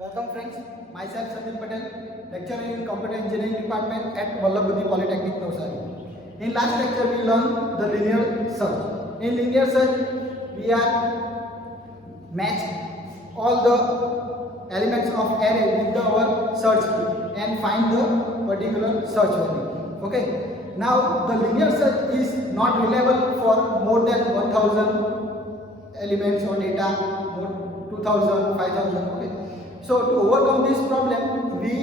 Welcome friends, myself Sandeep Patel, lecturer in Computer Engineering Department at Vallabh Budhi Polytechnic Navsari. In last lecture we learned the linear search. In linear search we are match all the elements of array with our search key and find the particular search value. Okay. Now the linear search is not reliable for more than 1000 elements or data, more 2000, 5000. Okay. So to overcome this problem, we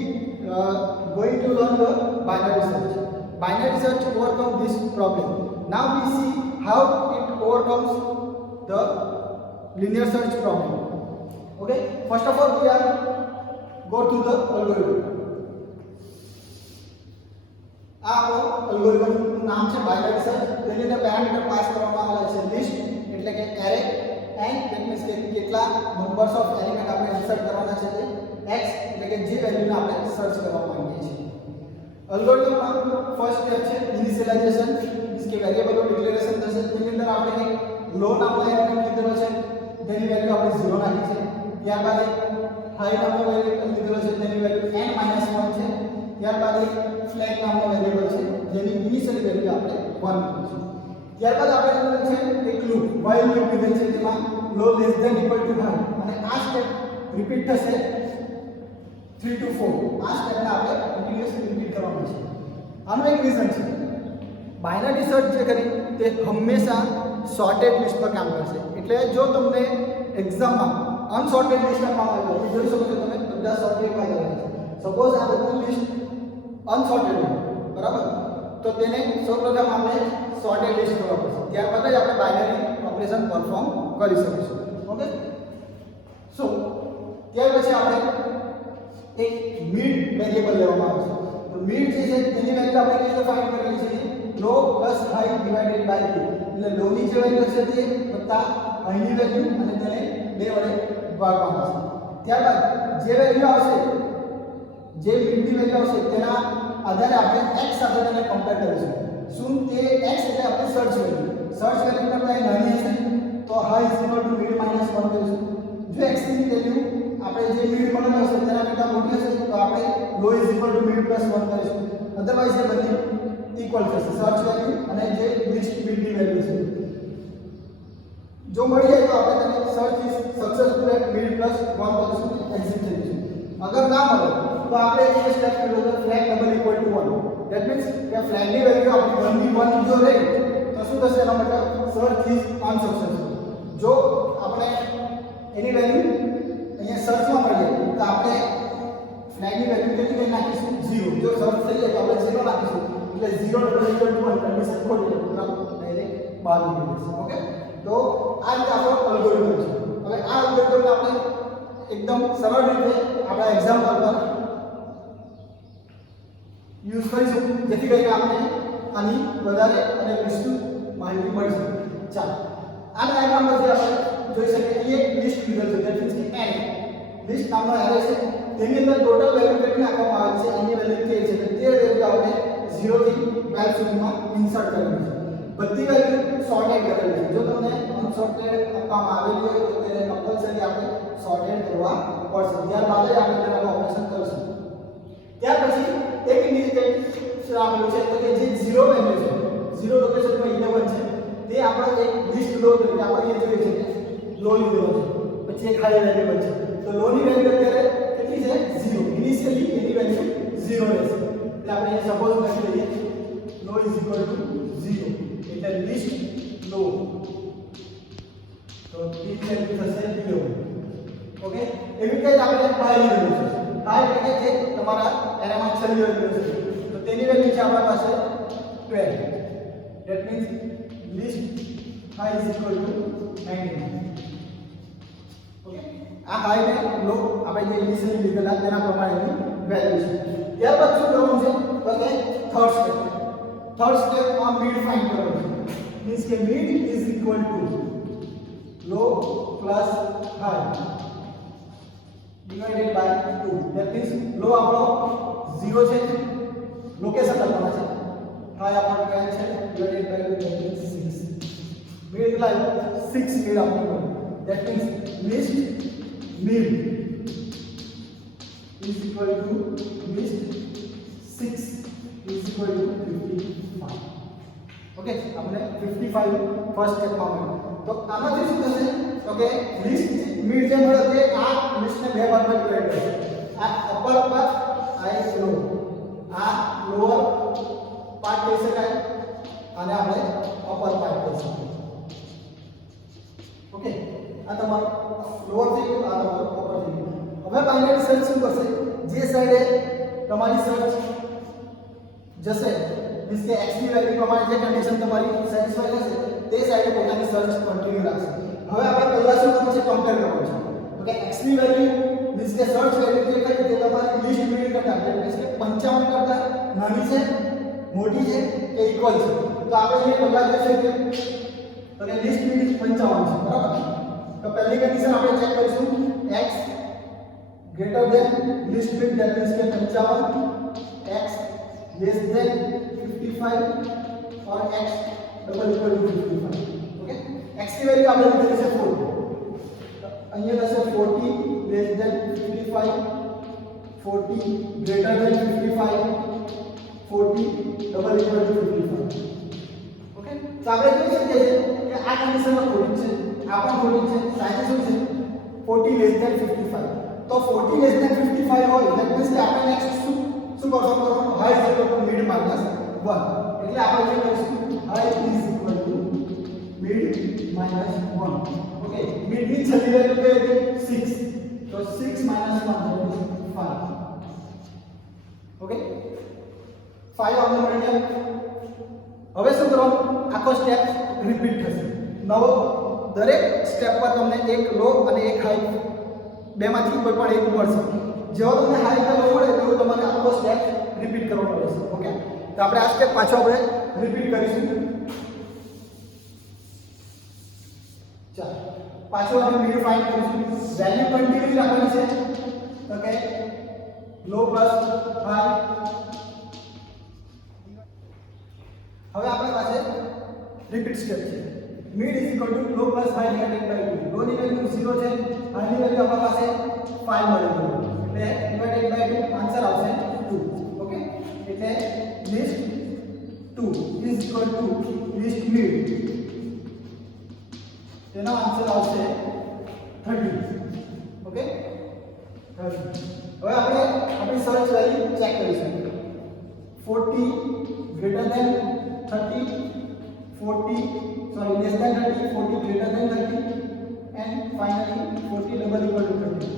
going to learn the binary search. Binary search overcome this problem. Now we see how it overcomes the linear search problem. Okay. First of all, we are go to the algorithm. આ અલ્ગોરિધમનું નામ છે binary search. તેની અંદર parameter pass કરવામાં આવેલા છે list એટલે કે એરે એન્ડ ધેટ મીન્સ કે કેટલા નંબર્સ ઓફ એલિમેન્ટ આપણે ઇન્સર્ટ કરવાના છે તે x એટલે કે જે વેલ્યુને આપણે સર્ચ કરવા માંગીએ છીએ. અલ્ગોરિધમમાં ફર્સ્ટ સ્ટેપ છે ઇનિશિયલાઇઝેશન મીન્સ કે વેરીએબલનું ડિક્લેરેશન થશે. તેની અંદર આપણે એક લો નામનો એલિમેન્ટ લીધેલો છે તેની વેલ્યુ આપણે 0 નાખી છે. ત્યારબાદ એક હાઈ નામનો વેરીએબલ લીધેલો છે તેની વેલ્યુ n-1 છે. ત્યારબાદ એક ફ્લેગ નામનો વેરીએબલ છે જેની ઇનિશિયલ વેલ્યુ આપણે 1 મૂકીશું. ત્યારબાદ આપણે છે એક લૂપ while લૂપ લીધેલ છે જેમાં low less than equal to high અને આ સ્ટેપ રિપીટ થશે 3 to 4. આ સ્ટેપને આપણે કન્ટિન્યુઅસલી રિપીટ કરવાનું છે. આનો એક રીઝન છે બાઇનરી સર્ચ જે કરી તે હંમેશા સોર્ટેડ લિસ્ટ પર કામ કરશે. એટલે જો તમને એક્ઝામમાં અનસોર્ટેડ લિસ્ટ આપવામાં આવે તો જોઈ શકો છો તમે બધા સોર્ટેડમાં કરેલા છે. સપોઝ આ બધું લિસ્ટ અનસોર્ટેડ હોય બરાબર, તો તેને સૌપ્રથમ આપણે સોર્ટેડ લિસ્ટ કરવા પડશે. ત્યારબાદ જ આપણે બાઇનરી ઓપરેશન પરફોર્મ કરી શકીશું. ઓકે. સો ત્યાર પછી આપણે એક મિડ વેરીએબલ લેવામાં આવે છે. તો મિડ જે છે તેની વેલ્યુ આપણે કેવી રીતે ફાઇન્ડ કરેલી છે લો પ્લસ હાઈ ડિવાઇડેડ બાય 2. એટલે લો ની જે વેલ્યુ હશે તે વત્તા હાઈ ની વેલ્યુ અને તેને 2 વડે ભાગવામાં આવશે. ત્યારબાદ જે વેલ્યુ આવશે જે મિડની વેલ્યુ આવશે તેના આધારે આપણે x સાથે તેને કમ્પેર કરીશું. શું તે x એટલે આપણે સર્ચ વેલ્યુ. સર્ચ વેલ્યુ કરતા એ નાની હશે તો high is equal to mid minus 1 કરીશું. જો x ની વેલ્યુ આપણે જે મિડ મળેલો હશે તેના કરતા મોટી હશે તો આપણે low is equal to mid plus 1 કરીશું. અધરવાઇઝ એ બંને ઇક્વલ થશે સર્ચ વેલ્યુ અને જે લિસ્ટ મિડની વેલ્યુ છે. જો મળી જાય તો આપણે તેને search is successful at mid plus 1 કરીશું, એક્ઝિટ થઈ જશે. અગર ના મળે તો આપણે એ સ્ટેપ કર્યો તો flag double equal to 1. That means કે ફ્લેગની વેલ્યુ આપણે 1 ની 1 જો રહે તો શું થશે એનો મતલબ સર્ચ ઇઝ અનસક્સેસફુલ. જો આપણે એની વેલ્યુ અહીંયા સર્ચમાં મળી જાય તો આપણે ફ્લેગની વેલ્યુ કેટલી નાખીશું 0. જો સર્ચ થઈ જાય તો આપણે 0 નાખીશું એટલે 0 ડબલ ઇક્વલ ટુ 1 કન્ડિશન ખોટી એટલે ડાયરેક્ટ બહાર નીકળી જશે. ઓકે. તો આ રીતે આપણો અલ્ગોરિધમ છે. હવે આ અલ્ગોરિધમને આપણે એકદમ સરળ રીતે આપણા એક્ઝામ્પલ પર યુઝ કરીશું જેથી કરીને આપણે આની વધારે અને વિસ્તૃત માહિતી મળી શકે. ચાલો આ ડાયાગ્રામ પરથી આપણે જોઈ શકીએ એક લિસ્ટ લીધેલ છે ધેટ મીન્સ કે n લિસ્ટ નામનો એરે છે. તેની અંદર ટોટલ વેલ્યુ કેટલી નાખવામાં આવે છે એની વેલ્યુ કે છે તો તે વેલ્યુ આપણે 0 થી 12 સુધીમાં ઇન્સર્ટ કરવાની છે. બધી વેલ્યુ સોર્ટેડ કરેલી છે. જો તમને અનસોર્ટેડ આપવામાં આવેલી હોય તો તેને કમ્પલસરી આપણે સોર્ટેડ કરવા પડશે. ત્યારબાદ જ આપણે તેનું ઓપરેશન કરીશું. ત્યાર પછી એક ઇન્ડિકેટર આપેલું છે તો કે જે 0 વેલ્યુ છે 0 લોકેશન પર 11 છે તે આપણે એક લિસ્ટ લો તરીકે આપણે એ જોઈએ છે કે લો લીધેલો છે. પછી એક હાઈ વેરીએબલ છે તો લો ની વેલ્યુ અત્યારે કેટલી છે 0. ઇનિશિયલી એની વેલ્યુ 0 રહેશે. એટલે આપણે સપોઝ લખી લઈએ લો ઇઝ ઇક્વલ ટુ 0 એટલે લિસ્ટ લો તો ઈ વેલ્યુ થશે 11. ઓકે. એવી રીતે આપણે હાઈ લીધેલું છે. હાઈ એટલે કે જે તમારા એરેમાં છેલ્લી વેલ્યુ છે તો તેની વેલ્યુ છે આપણા પાસે 12. That means list high is equal two 99. Okay. આ હાઈ ને લો આપણે જે ઇનિશિયલી લીધેલા તેના પ્રમાણેની વેલ્યુ છે. ત્યારબાદ શું કરવાનું છે તો કે થર્ડ સ્ટેપમાં મિડ ફાઇન્ડ કરવાનું છે. મીન્સ કે mid is equal to low plus high divided by 2. That means લો આપણો 0 છે લોકેશન લખવાના છે. હાઈ આપણો 12 છે divided by 2 that means 6. Mid કેટલા 6 મિડ આપણો. That means list mid equal to list 6 is equal to 55. Okay આપણે 55 ફર્સ્ટ સ્ટેપમાં મળ્યું. તો આમાંથી શું થશે તો કે લિસ્ટ મિડ જે મળે તે આ લિસ્ટને બે ભાગમાં ડિવાઈડ કરશે. આ અપર પાર્ટ આ લો આ લોઅર પાર્ટ કહી શકાય અને આપણે અપર પાર્ટ કહી શકીએ. ઓકે આ તમારો લોઅર થઈ ગયું આ તમારો અપર થઈ ગયું. હવે બાઇનરી સર્ચ શું કરશે જે સાઈડે તમારી સર્ચ જશે मींस के x ની વેલ્યુ પ્રમાણે જે કન્ડિશન તમારી સેટિસ્ફાઈ થશે તે સાઈડે પોતાની સર્ચ કન્ટિન્યુ રાખશે. હવે આપણે પહેલા શું કરવું છે કમ્પેર કરવું છે. તો કે x ની વેલ્યુ मींस કે સર્ચ વેલ્યુ જે કરી તે તમારી લિસ્ટ મિડ કરતા મીંસ કે 55 કરતા નાની છે મોટી છે કે ઇક્વલ છે. તો આપણે એ પહેલા જોઈશે કે તો કે લિસ્ટ મિડ 55 છે બરાબર. તો પહેલી કન્ડિશન આપણે ચેક કરીશું x greater than list mid that means કે 55 x less than 55 और x double equal to 55. Okay x की वैल्यू આપણે લીધી છે 4 અહીંયા થશે 40 less than 55 40 greater than 55 40 double equal to 55. Okay તો આપણે જોઈ શકીએ છીએ કે આ કન્ડિશનમાં ખોટી છે આ પણ ખોટી છે સાઈન શું છે 40 less than 55. તો 40 less than 55 હોય that means કે આપણે નેક્સ્ટ શું કરવાનું high is equal to mid minus 1. એટલે આપણે જે કરીશું high is equal to mid minus 1. Okay mid ની છેલ્લી વેલ્યુ કઈ હતી 6 તો 6 માઈનસ 1 એટલે 5. ઓકે 5 આપણે મળી ગયા. હવે શું કરવાનું આખો સ્ટેપ રિપીટ થશે. નવો દરેક સ્ટેપ પર તમને એક લો અને એક હાઈ બેમાંથી કોઈ પણ એક મળશે. જેવો તમને હાઈ કે લો મળે તેવો તમારે આખો સ્ટેપ રિપીટ કરવાનો રહેશે. ઓકે તો આપણે આ સ્ટેપ પાછો આપણે રિપીટ કરીશું. ચાલો પાછો આપણે મિડ ફાઇન્ડ કરીશું. વેલ્યુ કન્ટિન્યુ રાખવાની છે તો કે લો પ્લસ હાઈ. હવે આપણી પાસે રિપીટ સ્ટેપ છે. Mid is equal to low plus high divided by 2. Low ની વેલ્યુ 0 છે હાઈ ની વેલ્યુ આપણી પાસે 5 મળેલી એટલે ડિવાઇડેડ બાય 2 આન્સર આવશે 2. ઓકે એટલે list 2 is equal two list mid તેનો આન્સર આવશે 30. ઓકે 30. હવે આપણે આપણી સર્ચ વેલ્યુ ચેક કરીશું. 40 greater than 30 40 sorry less than 30 40 greater than 30 and finally 40 double equal to 30.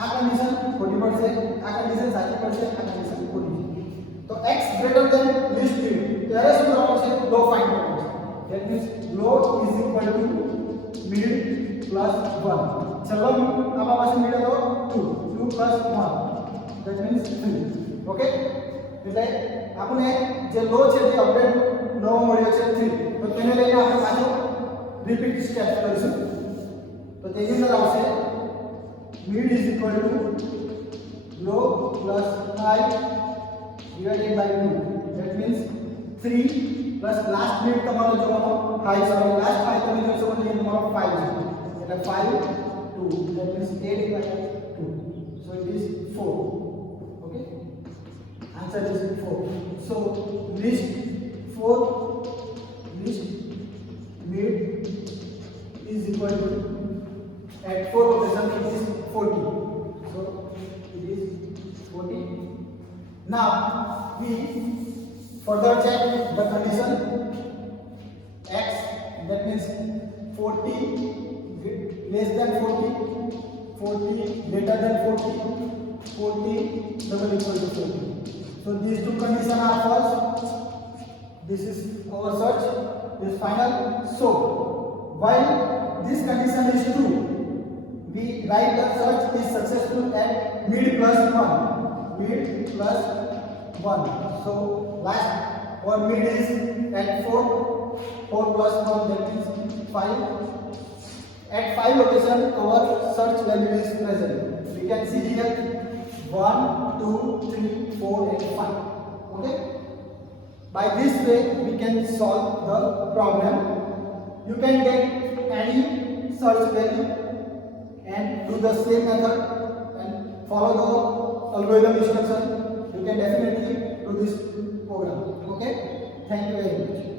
આ કન્ડિશન ખોટી પડશે આ કન્ડિશન સાચી પડશે આ કન્ડિશન ખોટી છે. તો x greater than list mid ત્યારે શું કરવાનું છે લો ફાઇન્ડ કરવાનું છે. that means law is equal to mid plus 1. ચલો આપણા પાસે mid હતો 2 2 plus 1 that means 3. ઓકે એટલે આપણે જે લો છે તે અપડેટ નવો મળ્યો છે 3. તો તેને લઈને આપણે પાછો રિપીટ સ્ટેપ કરીશું. તો તેની અંદર આવશે mid is equal to low plus high divided by 2. that means 3 plus last mid તમારો જોવાનો high sorry last high તમે જોઈ શકો છો તમારો 5 છે એટલે 5 2 that means 8 by 2 so it is 4. okay answer is 4. so list 4 list mid is equal to at 4 location it is 40. so it is 40. now we further check the condition x that means 40 less than 40 40 greater than 40 40 double equal to 40. so these two conditions are false. this is our search is final. so while this condition is true we write the search is successful at mid plus 1 mid plus 1. so last or mid is at 4 4 plus 1 that is 5. at 5 location our search value is present. we can see here 1 2 3 4 and 5. okay by this way we can solve the problem. you can take any search value and do the same method and follow the algorithm instruction, you can definitely do this program. Okay, thank you very much.